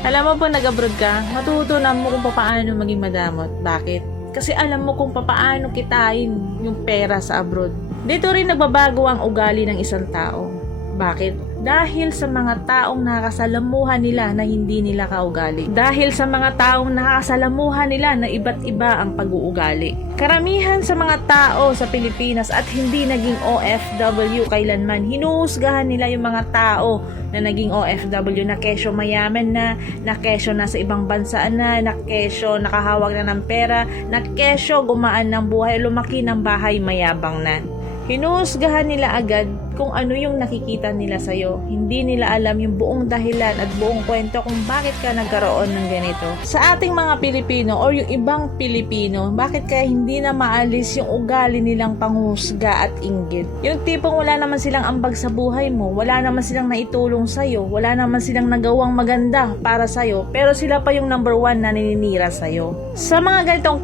Alam mo po, nag-abroad ka, matutunan mo kung paano maging madamot. Bakit? Kasi alam mo kung paano kitain yung pera sa abroad. Dito rin nagbabago ang ugali ng isang tao. Bakit? Dahil sa mga taong nakakasalamuhan nila na hindi nila kaugali. Dahil sa mga taong nakakasalamuhan nila na iba't iba ang pag-uugali. Karamihan sa mga tao sa Pilipinas at hindi naging OFW kailanman, hinuhusgahan nila yung mga tao na naging OFW na kesyo mayaman na kesyo nasa ibang bansa na kesyo nakahawak na ng pera, na kesyo gumaan ng buhay, lumaki ng bahay, mayabang na. Hinuhusgahan nila agad kung ano yung nakikita nila sa'yo. Hindi nila alam yung buong dahilan at buong kwento kung bakit ka nagkaroon ng ganito. Sa ating mga Pilipino or yung ibang Pilipino, bakit kaya hindi na maalis yung ugali nilang panghusga at inggit? Yung tipong wala naman silang ambag sa buhay mo, wala naman silang naitulong sa'yo, wala naman silang nagawang maganda para sa'yo, pero sila pa yung number one na naninira sa'yo. Sa mga ganitong